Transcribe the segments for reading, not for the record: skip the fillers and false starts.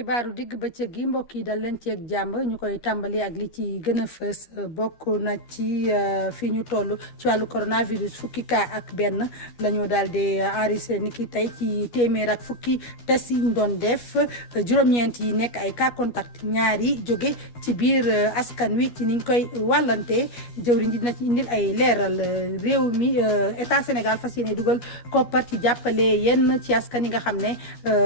xibaaru digg bëccëg gi mbokk yi dal leen ci ak jàmm ñu koy tàmbali ak li ci gën a fës bokk na ci fi ñu toll ci wàllu coronavirus fukki cas ak benn la ñu daal di enregistré ni ki tey ci téeméer ak fukki test yi ñu doon def juróom-ñeent yi nekk ay cas contact ñaari jóge ci biir askan wi ci niñ koy wàllante jëwriñ dina ci indil ay leeral réew mi état Sénégal fas yéene dugal koppar ci jàppale yenn ci askan yi nga xam ne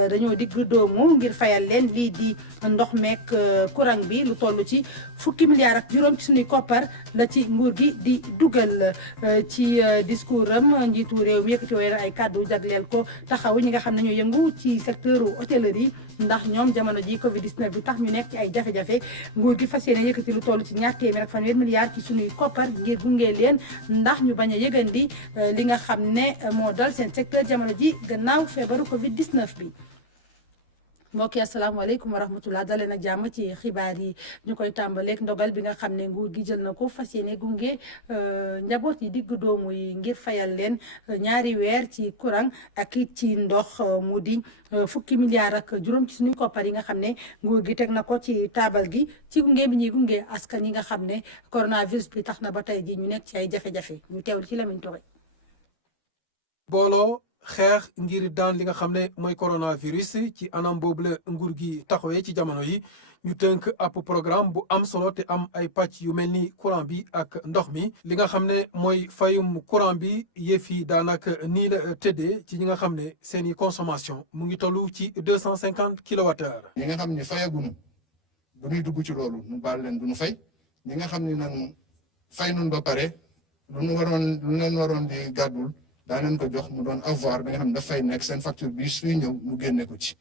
dañoo digg doomu ngir fayal leen lii di ndox meek courant bi lu toll ci fukki milliards ak juróom ci suñuy koppar la ci nguur gi di dugal ci discours am njiitu réew mi yëkkati woon ay kàddu jagleel ko taxaw ñi nga xam ne ñoo yëngu ci secteur hôtellerie ndax ñoom jamono ji Covid 19 bi tax ñu nekk ci ay jafe-jafe nguur gi fas yéene yëkkati lu toll ci ñaar téeméer ak fanweer milliards ci suñuy koppar ngir gunge leen ndax ñu bañ a yëgandi li nga xam ne moo dal seen secteur jamono ji gannaaw feebaru Covid 19 bi. mbokk yi asalaamaaleykum wa rahmatulah dalee na jàmm ci xibaar yi ñu koy tàmbaleeg ndogal bi nga xam ne nguur gi jël na ko fas yéene gunge njaboot yi digg doomu yi ngir fayal leen ñaari weer ci courant ak it ci ndox mu di fukki milliards ak juróom ci suñuy koppar yi nga xam ne nguur gi teg na ko ci taabal gi ci gunge bi ñuy gunge askan yi nga xam ne coronavirus bi tax na ba tey ji ñu nekk ci ay jafe-jafe ñu teewlu ci Lamine Touré. booloo xeex ngir daan li nga xam ne mooy coronavirus ci anam boobu la nguur gi taxawee ci jamono yi ñu tënk ab programme bu am solo te am ay pàcc yu mel ni courant bi ak ndox mi li nga xam ne mooy fayum courant bi yëf yi daanaka nii la tëddee ci ñi nga xam ne seen i consommation mu ngi toll ci 250 kilowattheures. ñi nga xam ne fayaguñu bu ñuy dugg ci loolu nu baal leen du ñu fay ñi nga xam ne nag fay nun ba pare lu leen waroon di gàddul daa leen ko jox mu doon avoir bi nga xam ne dafay nekk seen facture bi suy ñëw mu génne ko ci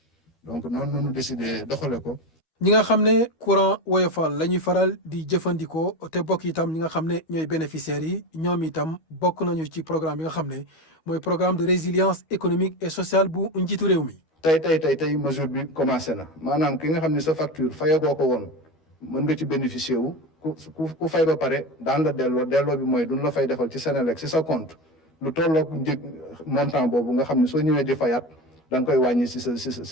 donc noonu la ñu décidé doxale ko. ñi nga xam ne courant woyofal la ñuy faral di jëfandikoo te bokk itam ñi nga xam ne ñooy bénéficiaires yi ñoom itam bokk nañu ci programme bi nga xam ne mooy programme de résilience économique et sociale bu njiitu réew mi. tey mesure bi commencé na maanaam ki nga xam ne sa facture fayagoo ko woon mën nga ci bénéficier wu ku fay ba pare daan la delloo bi mooy duñ la fay defal ci Senelec ci sa compte. lu tollook njëg montant boobu nga xam ne soo ñëwee di fayaat da nga koy wàññi si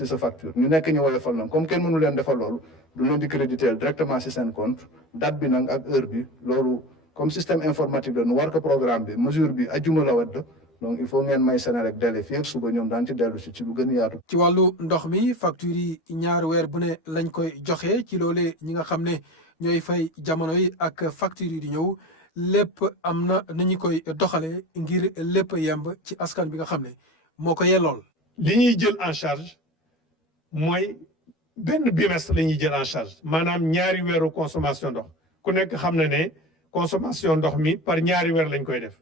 sa facture ñu nekk ñu woyofal nag comme kenn mënu leen defal loolu du leen di créditer directement si seen compte date bi nag ak heure bi loolu comme système informatique la nu war ko programme bi mesure bi ajjuma la wedd donc il faut ngeen may Senelec délai fii ak suba ñoom daan ci dellu si ci lu gën a yaatu. ci wàllu ndox mi facture yi ñaari weer bu ne lañ koy joxe ci loolee ñi nga xam ne ñooy fay jamono yi ak facture yi di ñëw. lépp am na nu ñu koy doxalee ngir lépp yemb ci askan bi nga xam ne moo ko yellool. li ñuy jël en charge mooy benn bimestre la ñuy jël en charge maanaam ñaari weeru consommation ndox ku nekk xam na ne consommation ndox mi par ñaari weer lañ koy def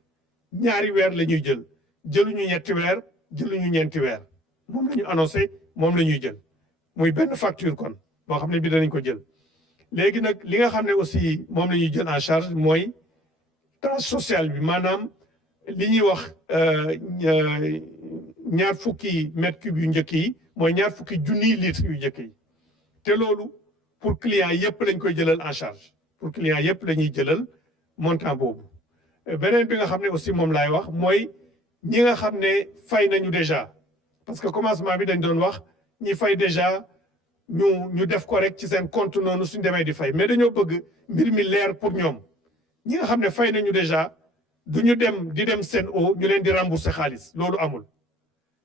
ñaari weer la ñuy jël jëluñu ñetti weer jëluñu ñeenti weer moom la ñu annoncé moom la ñuy jël muy benn facture kon boo xam ne bi danañ ko jël léegi nag li nga xam ne aussi moom la ñuy jël en charge mooy. tranche sociale bi maanaam li ñuy wax ñaar fukki mètre cube yu njëkk yi mooy ñaar fukki junniy litres yu njëkk yi te loolu pour client yëpp lañ koy jëlal en charge pour client yëpp la ñuy jëlal montant boobu. beneen bi nga xam ne aussi moom laay wax mooy ñi nga xam ne fay nañu déjà parce que commencement bi dañ doon wax ñi fay déjà ñu def ko rek ci seen compte noonu suñ demee di fay mais dañoo bëgg mbir mi leer pour ñoom. ñi nga xam ne fay nañu déjà du ñu dem di dem Sen'Eau ñu leen di rembourser xaalis loolu amul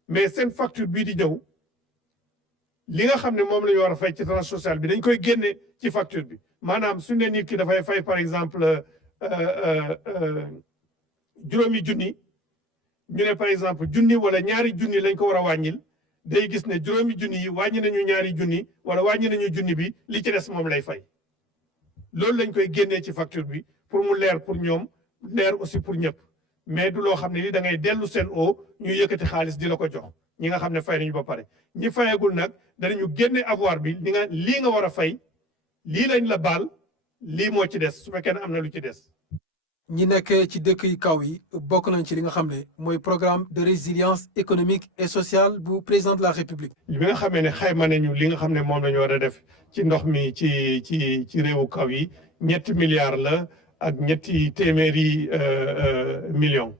mais seen facture bii di ñëw li nga xam ne moom la ñu war a fay ci tranche sociale bi dañ koy génne ci facture bi maanaam suñu ne nit ki dafay fay par exemple juróomi junni ñu ne par exemple junni wala ñaari junni lañ ko war a wàññil day gis ne juróomi junni yi wàññi nañu ñaari junni wala wàññi nañu junni bi li ci des moom lay fay loolu lañ koy génnee ci facture bi. pour mu leer pour ñoom leer aussi pour ñëpp mais du loo xam ne li da ngay dellu Sen'Eau ñu yëkkati xaalis di la ko jox ñi nga xam ne fay nañu ba pare ñi fayagul nag danañu génne avoir bi lii nga war a fay lii lañ la baal lii moo ci des su fekkee ne am na lu ci des. ñi nekkee ci dëkk yi kaw yi bokk nañ ci li nga xam ne mooy programme de résilience économique et sociale bu président de la république. bi nga xamee ne xayma nañu li nga xam ne moom la ñu war a def ci ndox mi ci réewu kaw yi 3 milliards la. ak ñetti téeméeri millions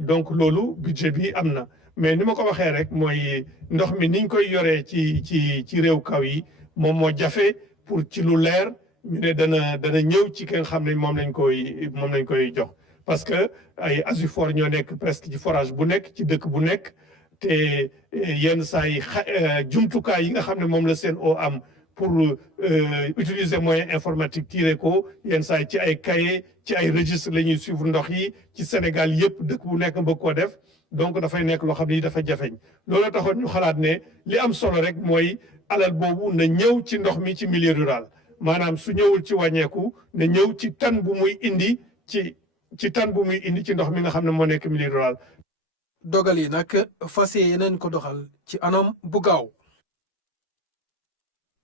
donc loolu budget bi am na mais ni ma ko waxee rek mooy ndox mi niñ koy yoree ci réew kaw yi moom moo jafe pour ci lu leer ñu ne dana ñëw ci ki nga xam ne moom lañ koy jox parce que ay Asufor ñoo nekk presque ci forage bu nekk ci dëkk bu nekk te yenn saa yi jumtukaay yi nga xam ne moom la Sen'Eau am pour utiliser moyen informatique tiré ko yenn saa yi ci ay cahier ci ay registre la ñuy suivre ndox yi ci Sénégal yëpp dëkk bu nekk bëgg koo def donc dafay nekk loo xam ne dafa jafeñ loolu taxoon ñu xalaat ne li am solo rek mooy alal boobu na ñëw ci ndox mi ci milieu rural maanaam su ñëwul ci wàññeeku na ñëw ci tan bu muy indi ci tan bu muy indi ci ndox mi nga xam ne moo nekk milieu rural. dogal yi nag fas yeneen ko doxal ci anam bu gaaw.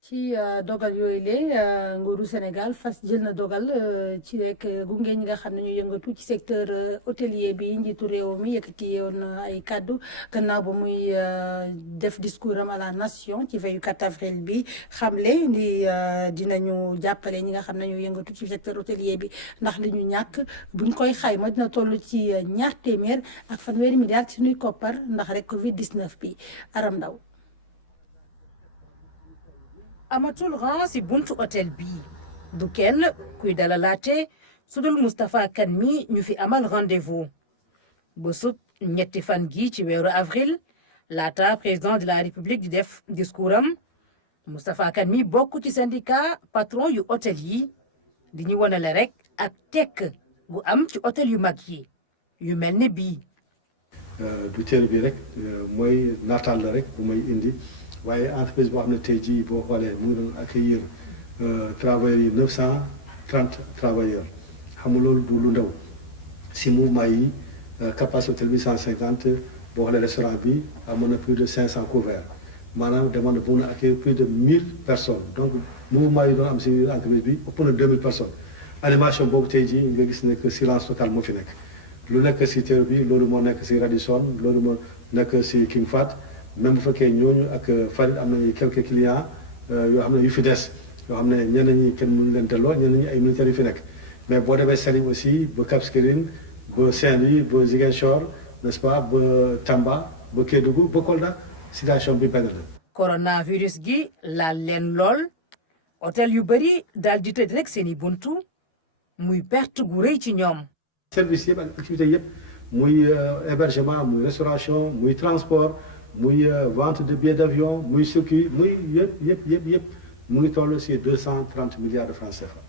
ci dogal yooyu le nguuru Sénégal fas jël na dogal ci rek gunge ñi nga xam ne ñu yëngatu ci secteur hôtelier bi njiitu réew mi yëkkati woon ay kaddu gannaaw ba muy def discours am à la nation ci veillu 4 avril bi xamle ni dinañu jàppale ñi nga xam ne ñu yëngatu ci secteur hôtelier bi ndax li ñu ñàkk buñ koy xayma dina toll ci ñaar téeméer ak fanweeri milliards ci suñuy koppar ndax rek Covid 19 bi Aram Ndaw amatul rang si buntu hôtel bii du kenn kuy dalalaate su dul Moustapha Kane mi ñu fi amal rendez-vous ba sub ñetti fan gi ci weeru avril laata président de la république di def discours am Moustapha Kane mi bokk ci syndicat patron yu hôtel yi di ñu wonale rek ak tekk gu am ci hôtel yu mag yi yu mel ne bii. du cër bi rek mooy naataal la rek bu may indi. waaye entreprise boo xam ne tey jii boo xoolee mu ngi doon accueillir travailleurs yi 930 travailleurs xam nga loolu du lu ndaw si mouvement yi capacité hôtel bi 150 boo xoolee restaurant bi amoon na plus de 500 couverts maanaam demoon na bu mun a accueillir plus de 1000 personnes donc mouvement yi doon am si entreprise bi ëpp na 2000 personnes animation boobu tey jii nga gis ne que silence total moo fi nekk lu nekk si teer bi loolu moo nekk si Radisson loolu moo nekk si King Fahd même bu fekkee ñooñu ak Farid am nañu quelques clients yoo xam ne yu fi des yoo xam ne ñenn ñi kenn mënu leen delloo ñenn ñi ay militaires yu fi nekk mais boo demee Saly aussi ba Cap Skirring ba Saint-Louis ba Ziguinchor n'est-ce pas ba Tamba ba Kédougou ba Kolda situation bi benn la. coronavirus gi laal leen lool hôtel yu bëri daal di tëj rek seen i buntu muy perte gu rëy ci ñoom. service yëpp ak activité yëpp muy hébergement muy restauration muy transport. muy vente de billets d'avion muy circuit muy yëpp mu ngi toll si 230 milliards de francs CFA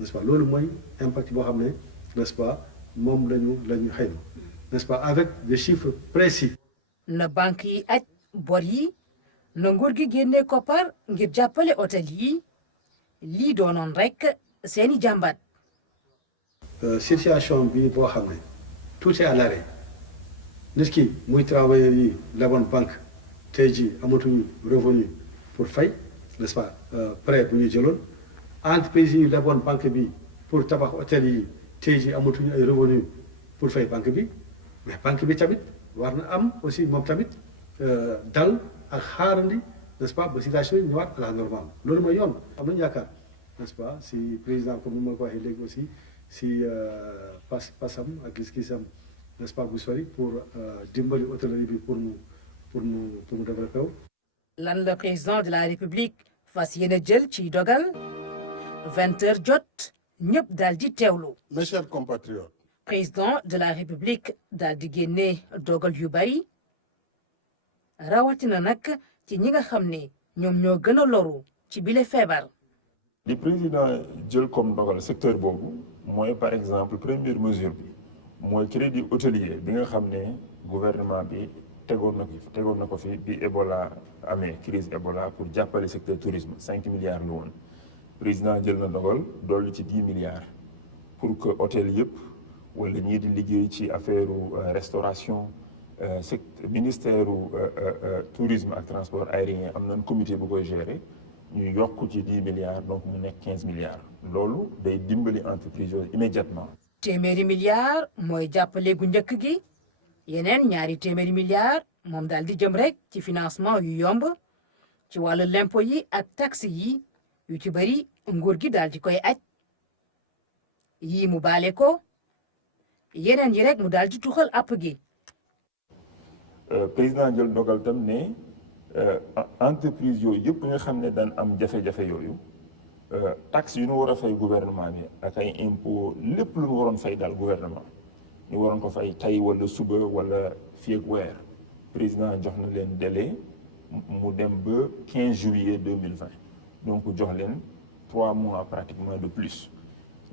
n'est-ce pas loolu mooy impact boo xam ne n'est-ce pas moom lañu xayma n'est-ce pas avec des chiffres précis. na banque yi aj bor yi na nguur gi génnee koppar ngir jàppale hôtel yi lii doonoon rek seeni jàmbat. situation bi boo xam ne tout est à l'arrêt. nit ki muy travailleurs yi leboon banque tey jii amatuñu revenu pour fay n'est-ce pas prêt bu ñu jëloon entreprise yi leboon banque bi pour tabax hôtel yi tey jii amatuñu ay revenu pour fay banque bi mais banque bi tamit war na am aussi moom tamit dal ak xaarandi n'est-ce pas ba situation yi ñëwaat à la normale loolu mooy yoon am nañu yaakaar n'est-ce pas si président comme ni ma ko waxee léegi aussi si pasam ak gis-gisam n'est-ce pas bu sori pour dimbali hôtellerie bi pour mu développer wu. lan la président de la république fas yéene jël ci dogal 20 heures jot ñëpp daal di teewlu. Mes chers compatriotes. président de la république daal di génne dogal yu bari rawatina nag ci ñi nga xam ne ñoom ñoo gën a loru ci bile feebar. li président jël comme dogal secteur boobu mooy par exemple première mesure bi. mooy crédit hôtelier bi nga xam ne gouvernement bi tegoon na ko fi bi Ebola amee crise Ebola pour jàppale secteur tourisme 5 milliards la woon président jël na dogal dolli ci 10 milliards pour que hôtel yëpp wala ñii di liggéey ci affaire restauration ministère tourisme ak transport aérien am nañ comité bu koy gérer ñu yokk ci 10 milliards donc mu nekk 15 milliards loolu day dimbali entreprise yooyu immédiatement. téeméeri milliards mooy jàppale gu njëkk gi yeneen ñaari téeméeri milliards moom daal di jëm rek ci financement yu yomb ci wàllu lempo yi ak taxe yi yu ci bëri nguur gi daal di koy aj yii mu baale ko yeneen yi rek mu daal di tuxal àpp gi. président jël ndogal tam ne entreprise yooyu yëpp nga xam ne daan am jafe-jafe yooyu taxes yu ñu war a fay gouvernement bi ak ay impôt lépp lu ñu waroon fay daal gouvernement ñu waroon ko fay tey wala suba wala fii ak weer président jox na leen délai mu dem ba 15 juillet 2020 donc jox leen 3 mois pratiquement de plus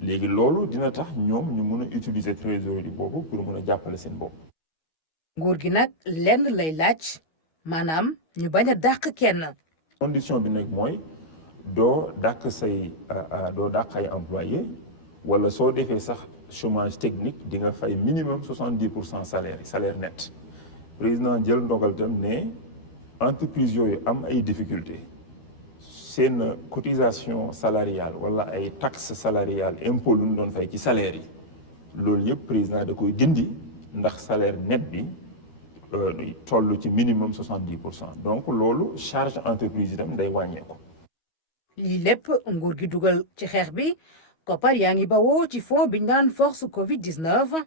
léegi loolu dina tax ñoom ñu mën a utiliser trésorerie boobu pour mën a jàppale seen bopp. nguur gi nag lenn lay laaj maanaam ñu bañ a dàq kenn. condition bi nag mooy doo dàq ay employé wala soo defee sax chômage technique di nga fay minimum 70% salaire net président jël ndogal tam ne entreprise yooyu am ay difficultés seen cotisation salariale wala ay taxe salariale impôt lu ñu doon fay ci salaire yi loolu yëpp président da koy dindi ndax salaire net bi toll ci minimum 70%. Donc loolu charge entreprise itam day wàññeeku. lii lépp nguur gi dugal ci xeex bi koppar yaa ngi bawoo ci fond bi ñu naan force Covid 19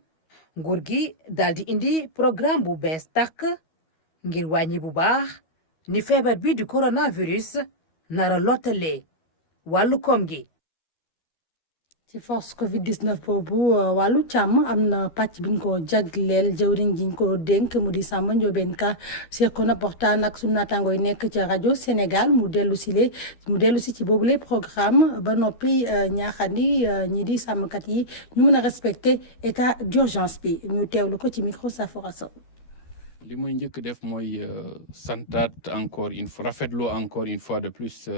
nguur gi daal di indi programme bu bees tàkk ngir wàññi bu baax ni feebar bi di coronavirus nara lottalee wàllu koom gi. ci force Covid 19 boobu wàllu càmm am na pàcc bi ñu ko jagleel jëwriñ ji ñu ko dénk mu di Samba Ndiobène Ka seqoon na waxtaan ak sunu naataangoo yi nekk ca rajo Sénégal mu dellu si ci boobule programme ba noppi ñaaxandi ñi di sàmmkat yi ñu mën a respecter état d'urgence bi ñu teewlu ko ci micro Safora Sow. li mooy njëkk def mooy santaat encore une fois rafetlu encore une fois de plus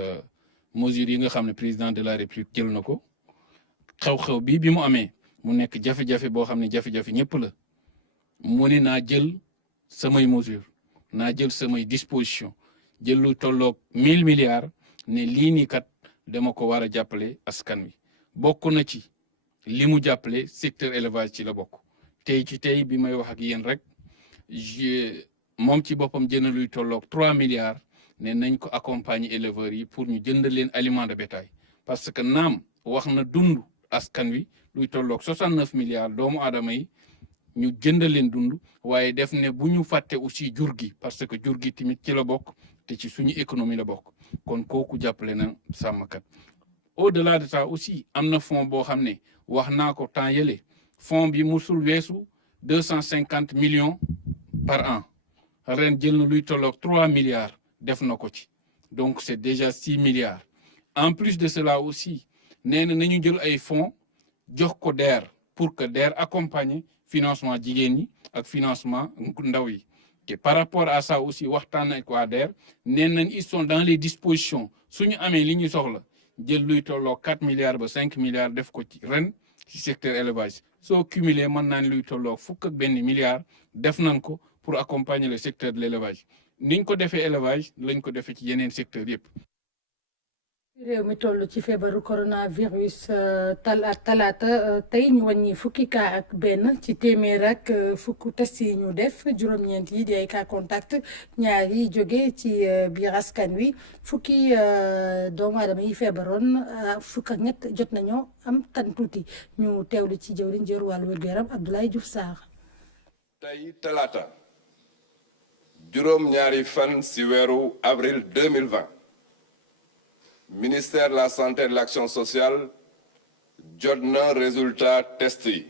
mesures yi nga xam ne président de la République jël na ko. xew-xew bi mu amee mu nekk jafe-jafe boo xam ne jafe-jafe ñëpp la mu ne naa jël samay mesure naa jël samay disposition jël lu tolloog 1000 milliards ne lii nii kat dama ko war a jàppale askan wi bokk na ci li mu jàppale secteur élevage ci la bokk tey bi may wax ak yéen rek moom ci boppam jënd luy tolloog 3 milliards ne nañ ko accompagner éleveurs yi pour ñu jënd leen aliment de bétail parce que naam wax na dund askan wi luy tolloog 69 milliards doomu aadama yi ñu jëndal leen dund waaye def ne bu ñu fàtte aussi jur gi parce que jur gi tamit ci la bokk te ci suñu économie la bokk kon kooku jàppale na sàmmkat au delà de ça aussi am na fonds boo xam ne wax naa ko temps yële fonds bi musul weesu 250 millions par an ren jël na luy tolloog 3 milliards def na ko ci donc c'est déjà 6 milliards en plus de cela aussi nee na nañu jël ay fonds jox ko DER pour que DER accompagne financement jigéen ñi ak financement ndaw yi te par rapport à ça aussi waxtaan nañ ko DER nee nañ ils sont dans les dispositions suñu amee li ñu soxla jël luy tolloo 4 milliards ba 5 milliards def ko ci ren ci secteur élevage soo cumulé mën naan luy tolloo 51 milliards def nañ ko pour accompagner le secteur de l'élevage niñ ko defee élevage lañ ko defee ci yeneen secteur yëpp. réew mi toll ci feebaru coronavirus talaata tey ñu wàññi fukki cas ak benn ci téeméer ak fukk test yi ñu def juróom-ñeent yi di ay cas contact ñaar yi jóge ci biir askan wi fukki doomu aadama yi feebaroon fukk ak ñett jot nañoo am tan tuuti ñu teewlu ci jëwriñ jër wàllu wér-gu-yaram Abdoulaye Diouf Sarr. tey talaata juróom-ñaari fan ci weeru avril 2020. ministère de la santé et de l'action sociale jot na résultat test yi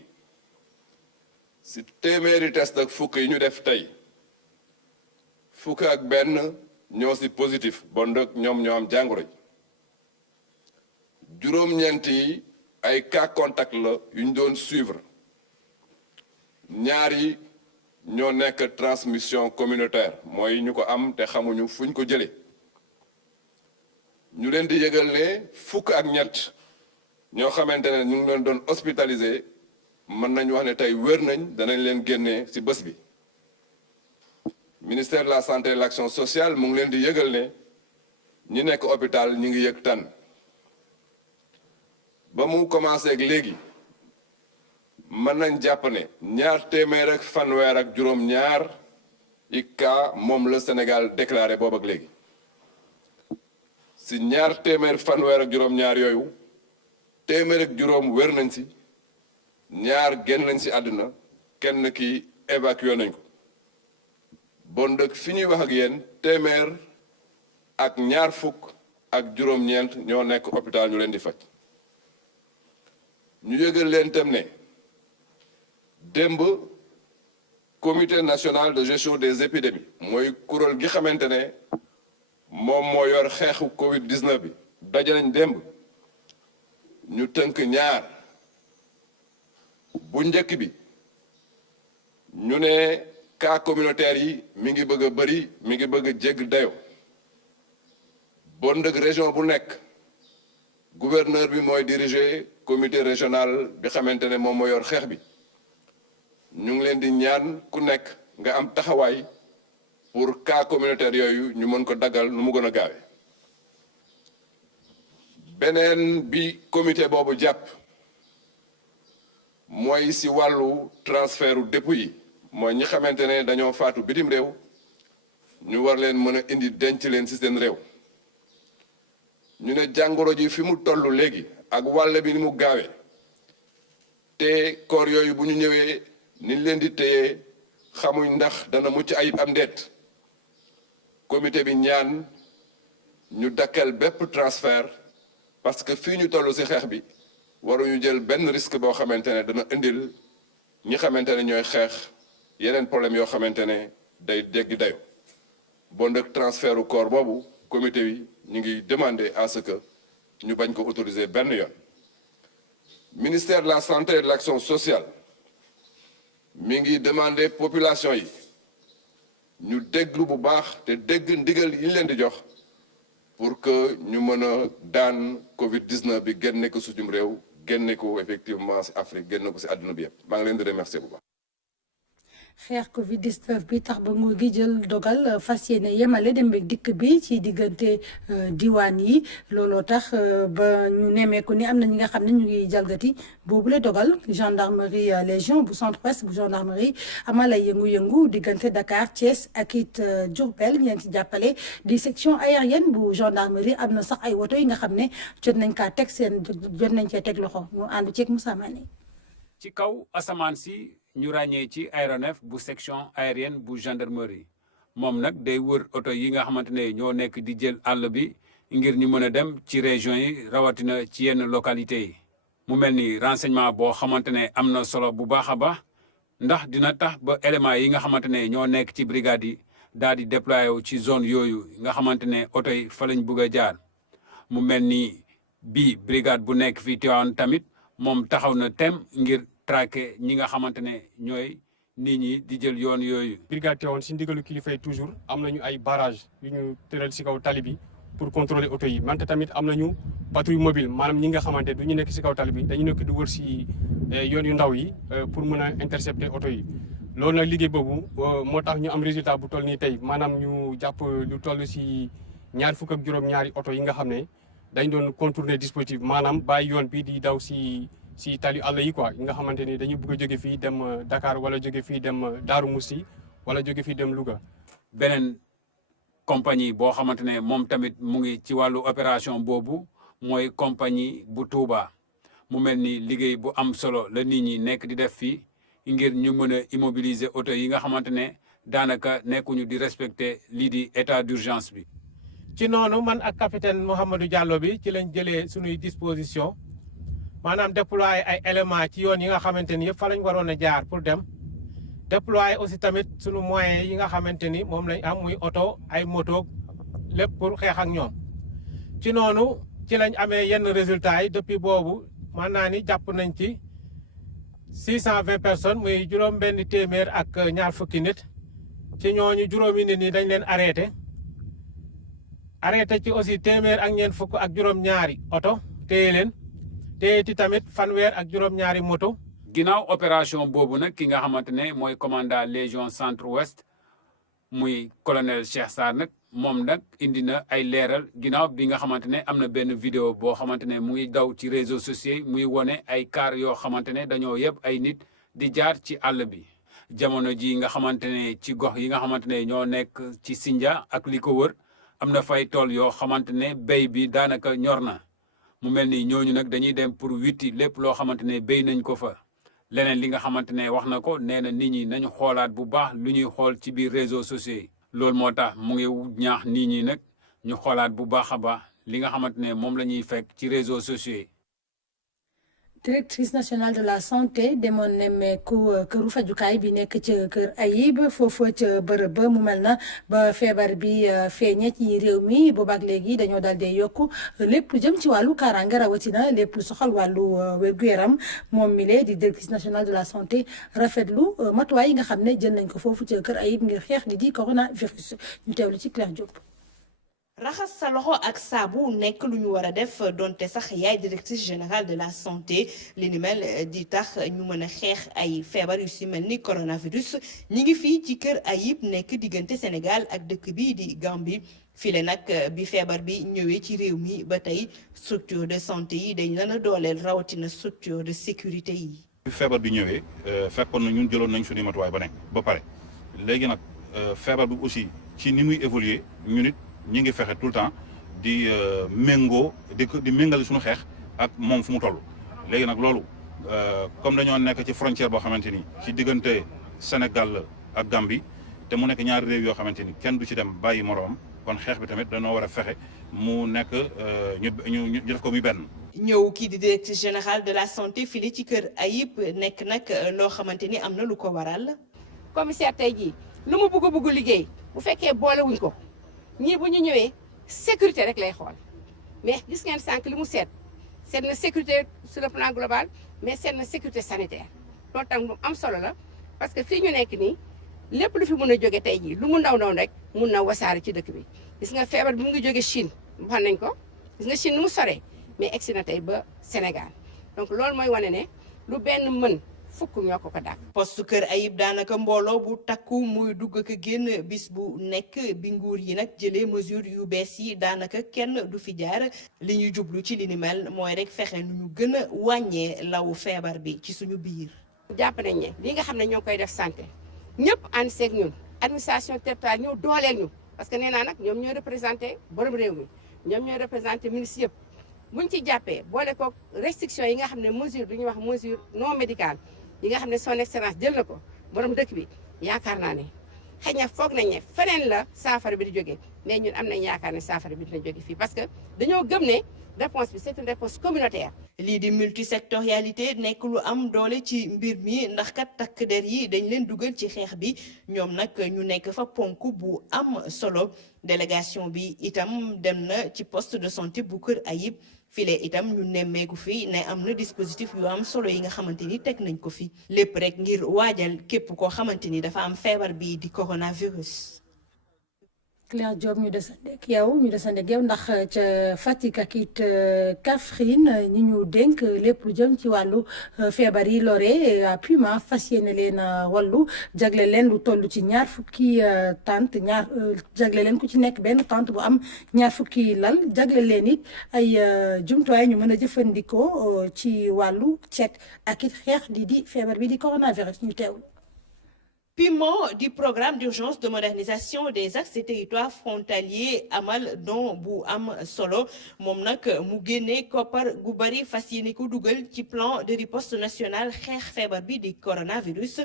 ci téeméeri test ak fukk yi ñu def tey fukk ak benn ñoo ci positif bon nag ñoom ñoo am jàngoro ji juróom-ñeent yi ay cas contact la yu ñu doon suivre ñaar yi ñoo nekk transmission communautaire mooy ñu ko am te xamuñu fuñ ko jëlee ñu leen di yëgal ne fukk ak ñett ñoo xamante ne ñu ngi leen doon hospitalisé mën nañu wax ne tey wér nañ danañ leen génnee ci bés bi ministère de la santé et de l'action sociale mu ngi leen di yëgal ne ñi nekk hôpital ñi ngi yëg tan ba mu commencé ak léegi mën nañ jàpp ne ñaar téeméer ak fanweer ak juróom-ñaar i cas moom la Sénégal déclaré boobu ak léegi ci ñaar téeméer fanweer ak juróom-ñaar yooyu téeméer ak juróom wér nañ ci ñaar génn nañ ci àdduna kenn ki évacué nañ ko bon dëkk fi ñuy wax ak yéen téeméer ak ñaar fukk ak juróom-ñeent ñoo nekk hôpital ñu leen di faj ñu yëgal leen tam ne démb comité national de gestion des épidémies mooy kuréel gi xamante ne moom moo yor xeexu Covid 19 bi daje nañ démb ñu tënk ñaar bu njëkk bi ñu ne cas communautaire yi mi ngi bëgg a bëri mi ngi bëgg a jégg dayo bon dëkk région bu nekk gouverneur bi mooy diriger comité régional bi xamante ne moom moo yor xeex bi ñu ngi leen di ñaan ku nekk nga am taxawaay pour cas communautaire yooyu ñu mën ko daggal nu mu gën a gaawe beneen bi comité boobu jàpp mooy si wàllu transfert u dépôt yi mooy ñi xamante ne dañoo faatu bitim réew ñu war leen mën a indi denc leen ci seen réew ñu ne jàngoro ji fi mu toll léegi ak wàll bi ni mu gaawee te koor yooyu bu ñu ñëwee niñ leen di téye xamuñ ndax dana mucc ayib am ndeet comité bi ñaan ñu dakkal bépp transfert parce que fii ñu toll ci xeex bi waruñu jël benn risque boo xamante ne dana indil ñi xamante ne ñooy xeex yeneen problème yoo xamante ne day dégg dayo bon nag transfert u corps boobu comité bi ñu ngi demander à ce que ñu bañ ko autoriser benn yoon ministère de la santé et de l'action sociale mi ngi demander population yi ñu déglu bu baax te dégg ndigal yi ñu leen di jox pour que ñu mën a daan Covid 19 bi génne ko suñu réew génne ko effectivement ci Afrique génne ko ci àdduna bi yëpp maa ngi leen di remercier bu baax. xeex Covid 19 bi tax ba nguur gi jël dogal fas yéene yemale dem ak dikk bi ci diggante diwaan yi looloo tax ba ñu nemmeeku ni am na ñi nga xam ne ñu ngi jalgati boobule dogal gendarmerie légion bu centre-ouest bu gendarmerie amal ay yëngu-yëngu diggante Dakar Thiès ak it Diourbel ñeen ci jàppale di section aérienne bu gendarmerie am na sax ay woto yi nga xam ne jot nañ kaa teg jot nañ cee teg loxo ñu àndu ceeg Moussa Mané ci kaw asamaan si ñu ràññee ci aéronef bu section aérienne bu gendarmerie moom nag day wër oto yi nga xamante ne ñoo nekk di jël àll bi ngir ñu mën a dem ci région yi rawatina ci yenn localité yi mu mel ni renseignement boo xamante ne am na solo bu baax a baax ndax dina tax ba éléments yi nga xamante ne ñoo nekk ci brigade yi daal di déployé wu ci zone yooyu nga xamante ne oto yi fa lañ bëgg a jaar mu mel ni bii brigade bu nekk fii Tivaouane tamit moom taxaw na tem ngir traqué ñi nga xamante ne ñooy nit ñi di jël yoon yooyu. brigade Tivaouane si ndigalu kilifa yi toujours am nañu ay barrage yu ñu tëral si kaw tali bi pour contrôler oto yi wante tamit am nañu patrouille mobile maanaam ñi nga xamante du ñu nekk si kaw tali bi dañu nekk di wër si yoon yu ndaw yi pour mën a intercepter oto yi. loolu nag liggéey boobu moo tax ñu am résultat bu toll nii tey maanaam ñu jàpp lu toll si ñaar fukk ak juróom-ñaari oto yi nga xam ne dañ doon contourner dispositif maanaam bàyyi yoon bi di daw si tali àll yi quoi yi nga xamante ni dañuy bëgg a jóge fii dem Dakar wala jóge fii dem Darou Moussi wala jóge fii dem Louga. beneen compagnie boo xamante ne moom tamit mu ngi ci wàllu opération boobu mooy compagnie bu Touba mu mel ni liggéey bu am solo la nit ñi nekk di def fii ngir ñu mën a immobiliser oto yi nga xamante ne daanaka nekkuñu di respecter lii di état d'urgence bi. ci noonu man ak capitaine Mouhamadou Diallo bi ci lañ jëlee suñuy disposition maanaam déployer ay éléments ci yoon yi nga xamante ni yëpp fa lañ waroon a jaar pour dem déployer aussi tamit suñu moyens yi nga xamante ni moom lañ am muy oto ay moto lépp pour xeex ak ñoom ci noonu ci lañ amee yenn résultats yi depuis boobu mën naa ni jàpp nañ ci 620 personnes muy juróom benn téeméer ak ñaar fukki nit ci ñooñu juróomi nit ñi dañ leen arrêté ci aussi téeméer ak ñeent fukk ak juróom-ñaari oto téye leen téye ti tamit fanweer ak juróom-ñaari moto. ginnaaw opération boobu nag ki nga xamante ne mooy commandant légion centre ouest muy colonel Cheikh Sarr nag moom nag indi na ay leeral ginnaaw bi nga xamante ne am na benn vidéo boo xamante ne mu ngi daw ci réseaux sociaux muy wone ay car yoo xamante ne dañoo yëpp ay nit di jaar ci àll bi. jamono ji nga xamante ne ci gox yi nga xamante ne ñoo nekk ci Sindia ak li ko wër am na fay tool yoo xamante ne béy bi daanaka ñor na mu mel ni ñooñu nag dañuy dem pour witti lépp loo xamante ne béy nañ ko fa leneen li nga xamante ne wax na ko nee na nit ñi nañu xoolaat bu baax lu ñuy xool ci biir réseaux sociaux yi loolu moo tax mu ngi ñaax nit ñi nag ñu xoolaat bu baax a baax li nga xamante ne moom la ñuy fekk ci réseaux sociaux yi. directrice nationale de la santé demoon nemmeeku këru fajukaay bi nekk ca Kër Ayib foofu ca bërëb ba mu mel na ba feebar bi feeñee ci réew mi boobaak léegi dañoo daal di yokku lépp lu jëm ci wàllu kaaraange rawatina lépp lu soxal wàllu wér-gu-yaram moom mi lee di directrice nationale de la santé rafetlu matuwaay yi nga xam ne jël nañ ko foofu ca Kër Ayib ngir xeex li di coronavirus ñu teewlu ci Claire Diop. raxas sa loxo ak saabu nekk lu ñu war a def donte sax yaay directrice générale de la santé li ni mel di tax ñu mën a xeex ay feebar yu si mel ni coronavirus ñi ngi fii ci Kër Ayib nekk diggante Sénégal ak dëkk bi di Gambie file nag bi feebar bi ñëwee ci réew mi ba tey structure de santé yi dañ leen a dooleel rawatina structure de sécurité yi. bi feebar bi ñëwee fekkoon na ñun jëloon nañ suñu matuwaay ba pare léegi nag feebar bi aussi ci ni muy évoluer ñun it ñi ngi fexe tout le temps di méngoo di méngale suñu xeex ak moom fu mu toll léegi nag loolu comme dañoo nekk ci frontière boo xamante ni ci diggante Sénégal ak Gambie te mu nekk ñaari réew yoo xamante ni kenn du ci dem bàyyi moroom kon xeex bi tamit dañoo war a fexe mu nekk ñu def ko muy benn. ñëw kii di directrice générale de la santé fii ci Kër Ayib nekk nag loo xamante ni am na lu ko waral. commissaire tey jii lu mu bugg liggéey bu fekkee boolewuñ ko. ñii bu ñu ñëwee sécurité rek lay xool mais gis ngeen sànq li mu seet na sécurité sur le plan global mais seet na sécurité sanitaire loolu tam lu am solo la parce que fii ñu nekk nii lépp lu fi mën a jóge tey jii lu mu ndaw rek mun na wasaare ci dëkk bi gis nga feebar bi mu ngi jóge Chine wax nañ ko gis nga Chine nu mu soree mais egsi na tey ba Sénégal donc loolu mooy wane ne lu benn mën fukk ñoo ko dàq. poste Kër Ayib daanaka mbooloo bu takku muy dugg ak génn bis bu nekk bi nguur yi nag jëlee mesure yu bees yi daanaka kenn du fi jaar li ñu jublu ci li ni mel mooy rek fexe nu ñu gën a wàññee law feebar bi ci suñu biir. jàpp nañ ne li nga xam ne ñoo ngi koy def santé ñëpp ànd seeg ñun administration territoriale ñëw dooleel ñu parce que nee naa nag ñoom ñooy représenté borom réew mi ñoom ñooy représenté ministre yëpp buñ ci jàppee boole ko restriction yi nga xam ne mesure bi ñuy wax mesure non médicale. yi nga xam ne son excellence jël na ko borom dëkk bi yaakaar naa ne xëy na foog nañ ne feneen la saafara bi di jógee mais ñun am nañ yaakaar ne saafara bi dina jóge fii parce que dañoo gëm ne réponse bi c'est une réponse communautaire. lii di multisectorialité nekk lu am doole ci mbir mi ndax kat takk der yi dañ leen dugal ci xeex bi ñoom nag ñu nekk fa ponk bu am solo délégation bi itam dem na ci poste de santé bu Kër Ayib. file itam ñu nemmeeku fi ne am na dispositif yu am solo yi nga xamante ni teg nañ ko fi lépp rek ngir waajal képp koo xamante ni dafa am feebar bi di coronavirus. Claire Diop ñu desandeeg yow ndax ca Fatick ak it Kaffrine ñi ñu dénk lépp lu jëm ci wàllu feebar yi lore Puma fas yéene leen wallu jagle leen lu toll ci ñaar fukki tente jagle leen ku ci nekk benn tente bu am ñaar fukki lal jagle leen it ay jumtuwaay ñu mën a jëfandikoo ci wàllu cet ak it xeex li di feebar bi di coronavirus ñu teewlu. PUMA du programme d'urgence de modernisation des axes et territoires frontaliers amal don bu am solo moom nag mu génne koppar gu bari fas yéene ko dugal ci plan de riposte nationale xeex feebar bi di coronavirus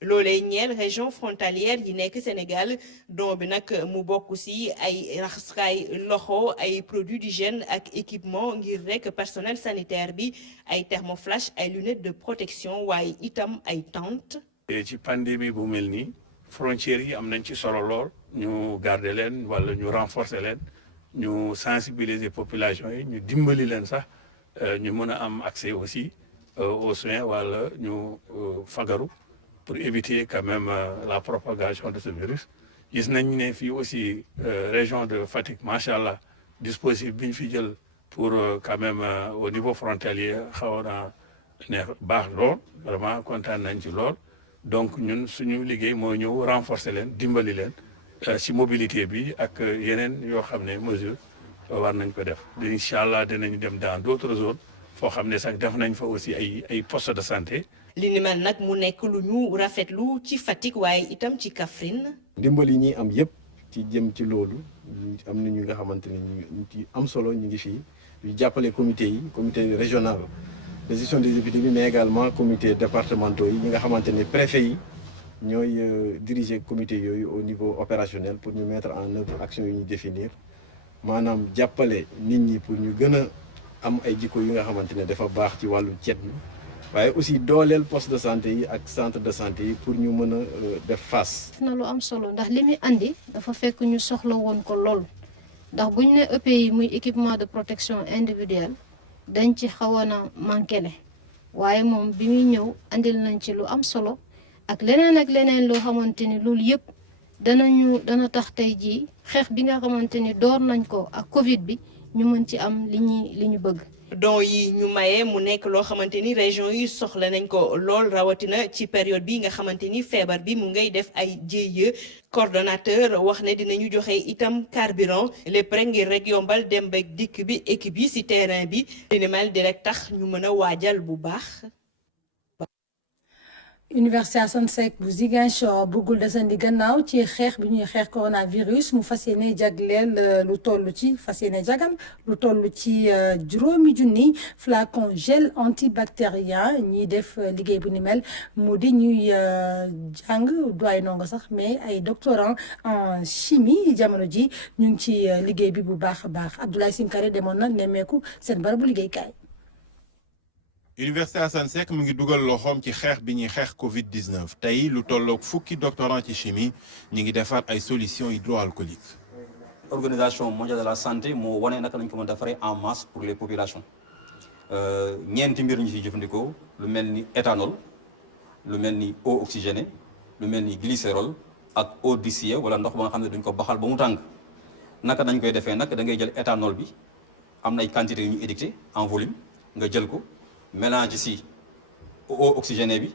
loolee ñeel région frontalière yi nekk Sénégal don bi nag mu bokk ci ay raxaskaay loxo ay produits d'hygiène ak équipement ngir rek personnel sanitaire bi ay thermoflash ay lunettes de protection waaye itam ay tentes. ci pandémie bu mel nii frontières yi am nañ ci solo lool ñu garder leen wala ñu renforcer leen ñu sensibiliser population yi ñu dimbali leen sax ñu mën a am accès aussi aux soins wala ñu fagaru pour éviter quand même la propagation de ce virus. gis nañ ne fii aussi région de Fatick macha allah dispositif bi ñu fi jël pour quand même au niveau frontalier xaw na ne baax lool vraiment kontaan nañ ci lool. donc ñun suñu liggéey mooy ñëw renforcer leen dimbali leen ci mobilité bi ak yeneen yoo xam ne mesure war nañ ko def incha allah dinañ dem dans d'autres zones foo xam ne sax def nañ fa aussi ay postes de santé. li ni mel nag mu nekk lu ñu rafetlu ci Fatick waaye itam ci Kaffrine. ndimbal yi ñi am yëpp ci jëm ci loolu am na ñu nga xamante ne ñu ci am solo ñu ngi fii ñu jàppale comité régional de gestion des épidémies mais également comité départementaux yi nga xamante ne préfet yi ñooy diriger comité yooyu au niveau opérationnel pour ñu mettre en œuvre action yu ñu définir maanaam jàppale nit ñi pour ñu gën a am ay jikko yu nga xamante ne dafa baax ci wàllu cet mi waaye aussi dooleel poste de santé yi ak centre de santé yi pour ñu mën a def face. na lu am solo ndax li muy andi dafa fekk ñu soxla woon ko lool ndax buñ ne EPI muy équipement de protection individuelle dañ ci xawoon a manqué ne waaye moom bi muy ñëw andil nañ ci lu am solo ak leneen loo xamante ni loolu yëpp dana tax tey jii xeex bi nga xamante ni door nañ ko ak Covid bi ñu mën ci am li ñu bëgg. don yi ñu maye mu nekk loo xamante ni région yi soxla nañ ko lool rawatina ci période bi nga xamante ni feebar bi mu ngay def ay jéye coordonnateur wax ne dinañu joxe itam carburant lépp rek ngir rek yombal dem ba dikk bi équipe yi ci terrain bi dina mel di rek tax ñu mën a waajal bu baax. Université Assane Seck bu Ziguinchor bëggul desandi gannaaw ci xeex bi ñuy xeex coronavirus mu fas yéene jagleel lu toll ci juróomi junni flacon gel antibactérien ñiy def liggéey bu ni mel mu di ñuy jàng doy nonga sax mais ay doctorant en chimie jamono ji ñu ngi ci liggéey bi bu baax a baax Abdoulaye Simkare demoon na nemmeeku seen barabu liggéeykaay. Université Assane Seck mu ngi dugal loxoom ci xeex bi ñuy xeex Covid-19 tey lu tolloog fukki doctorant ci chimie ñu ngi defar ay solutions hydroalcooliques. Organisation mondiale de la santé moo wane naka lañ ko mën a defaree en masse pour les populations ñeenti mbir ñu ciy jëfandikoo lu mel ni éthanol lu mel ni eau oxygénée lu mel ni glycérol ak eau distillée wala ndox ba nga xam ne duñ ko baxal ba mu tàng naka dañ koy defee nag da ngay jël éthanol bi am na ay quantité yu ñu édicté en volume nga jël ko. mélange si eau oxygénée bi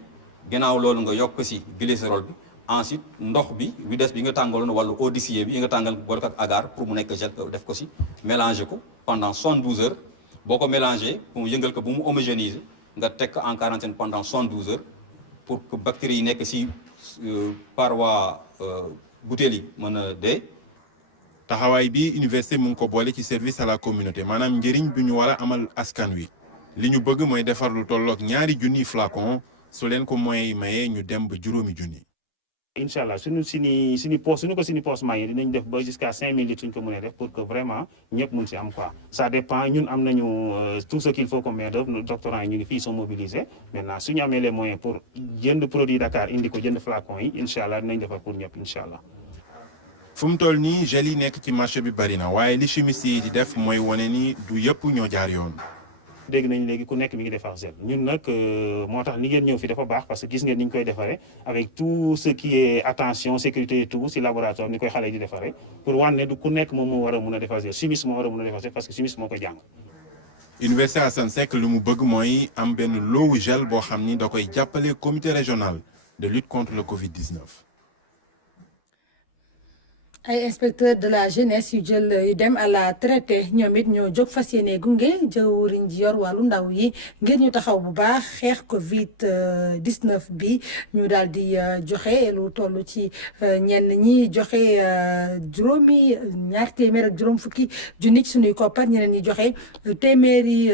gannaaw loolu nga yokk si glycérol bi ensuite ndox bi wi des bi nga tàngaloon wala eau distillée bi yi nga tàngal boole ko ak agar pour mu nekk gel def ko si mélanger ko pendant 72 heures boo ko mélangé pour mu yëngal ko bu mu homogénéiser nga teg ko en quarantaine pendant 72 heures pour que bactéries yi nekk si paroi bouteille yi mën a dee. taxawaay bi université mu ngi ko boole ci service à la communauté maanaam njëriñ bi ñu war a amal askan wi. li ñu bëgg mooy defar lu tolloog 2 junni flacon su leen ko mooy mayee ñu dem ba juróomi junni. incha allah suñu poste mayee dinañ def ba jusqu'à 5000 litres suñ ko mënee def pour que vraiment ñëpp mun si am quoi. ça dépend ñun am nañu tout ce qu'il faut comme main d'œuvre nos doctorants yi ñu ngi fii sont mobilisés maintenant suñu amee les moyens pour jënd produit Dakar indi ko jënd flacon yi incha allah dinañ defar pour ñëpp incha allah. fu mu toll nii gel yi nekk ci marché bi bari na waaye li chimiste yi di def mooy wane ni du yëpp ñoo jaar yoon. dégg nañ léegi ku nekk mi ngi defar gel ñun nag moo tax ni ngeen ñëw fi dafa baax parce que gis ngeen ni ñu koy defaree avec tout ce qui est attention sécurité et tout si laboratoire ni koy xale yi di defaree pour wan ne du ku nekk moom moo war a mun a defar gel chimiste moo war a mun a defar gel parce que chimiste moo ko jàng. Université Assane Seck lu mu bëgg mooy am benn loowu gel boo xam ni da koy jàppale comité régional de lutte contre le Covid-19. ay inspecteur de la jeunesse yu dem à la traité ñoom it ñoo jóg fas yéene gunge jëwriñ ji yor wàllu ndaw yi ngir ñu taxaw bu baax xeex Covid 19 bi ñu daal di joxe lu toll ci ñenn ñi joxe ñaar téeméer ak juróom fukki junni ci sunuy koppar ñeneen ñi joxe téeméeri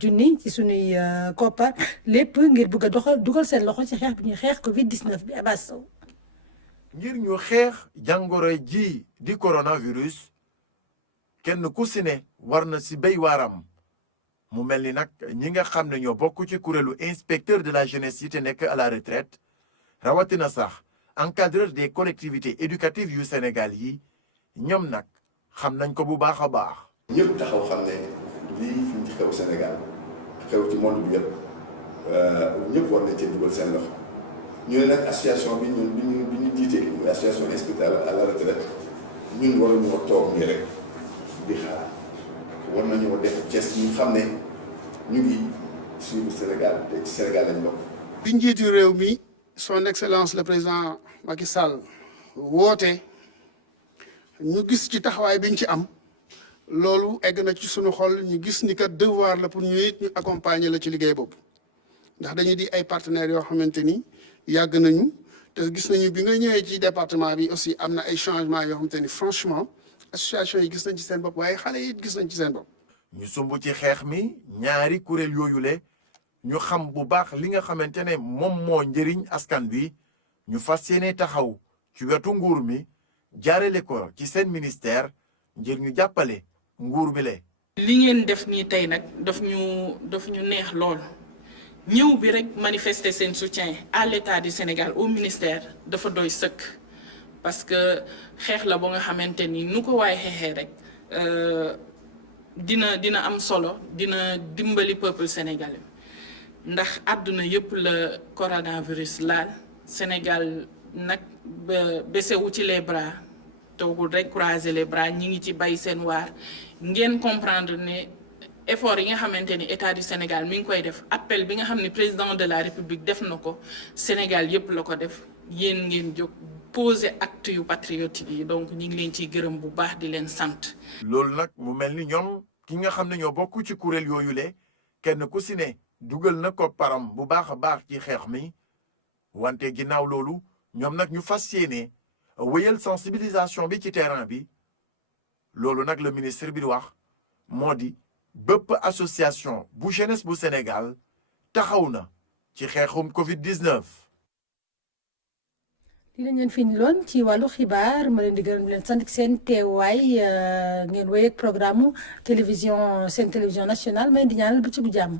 junni ci sunuy koppar lépp ngir bëgg a dugal seen loxo ci xeex bi ñuy xeex Covid 19 bi Abass Sow ngir ñu xeex jàngoro ji di coronavirus kenn ku si ne war na si béy waaram mu mel ni nag ñi nga xam ne ñoo bokk ci kuréelu inspecteur de la jeunesse yi te nekk à la retraite rawatina sax encadreur des collectivités éducatives yu Sénégal yi ñoom nag xam nañ ko bu baax a baax. ñëpp taxaw xam ne lii fi ñu xew Sénégal xew ci monde bi yëpp ñëpp war nañ cee dugal seen loxo. ñu ne nag association bi ñun bi ñu jiite muy association inspecteur à la retraite ñun waruñoo toog nii rek di xaar war nañoo def geste ñu xam ne ñu ngi suivre Sénégal te ci Sénégal lañ bokk. bi njiitu réew mi son excellence le président Macky Sall woote ñu gis ci taxawaay biñ ci am loolu egg na ci sunu xol ñu gis ni kat devoir la pour ñu it ñu accompagner la ci liggéey boobu ndax dañuy di ay partenaires yoo xamante ni. yàgg nañu te gis nañu bi nga ñëwee ci département bi aussi am na ay changements yoo xamante ni franchement association yi gis nañ ci seen bopp waaye xale yi gis nañ ci seen bopp. ñu sumb ci xeex mi ñaari kuréel yooyu le ñu xam bu baax li nga xamante ne moom moo njëriñ askan bi ñu fas yéene taxaw ci wetu nguur mi jaarale ko ci seen ministère ngir ñu jàppale nguur bi le li ngeen def nii tey nag daf ñu neex lool ñëw bi rek manifester seen soutien à l'État du Sénégal au ministère dafa doy sëkk parce que xeex la ba nga xamante ni nu ko waaye xeexee rek dina am solo dina dimbali peuple sénégalais ndax àdduna yëpp la coronavirus laal Sénégal nag baissewu ci les bras toogul rek croiser les bras ñi ngi ci bay seen waar ngeen comprendre ne effort yi nga xamante ni état du Sénégal mi ngi koy def appel bi nga xam ne président de la République def na ko Sénégal yëpp la ko def yéen ngeen jóg poser acte yu patriotique yi donc ñi ngi leen ciy gërëm bu baax di leen sant. loolu nag mu mel ni ñoom ki nga xam ne ñoo bokk ci kuréel yooyu le kenn ku si ne dugal na ko param bu baax a baax ci xeex mi wante ginnaaw loolu ñoom nag ñu fas yéene wéyal sensibilisation bi ci terrain bi loolu nag le ministre bi di wax moo di bépp association bu jeunesse bu Sénégal taxaw na ci xeexum Covid-19. li lañ leen fi indiloon ci wàllu xibaar ma leen di gërëm leen sant seen teewaay ngeen wéy ak programme télévision seen télévision nationale ma leen di ñaanal bëccëgu jàmm.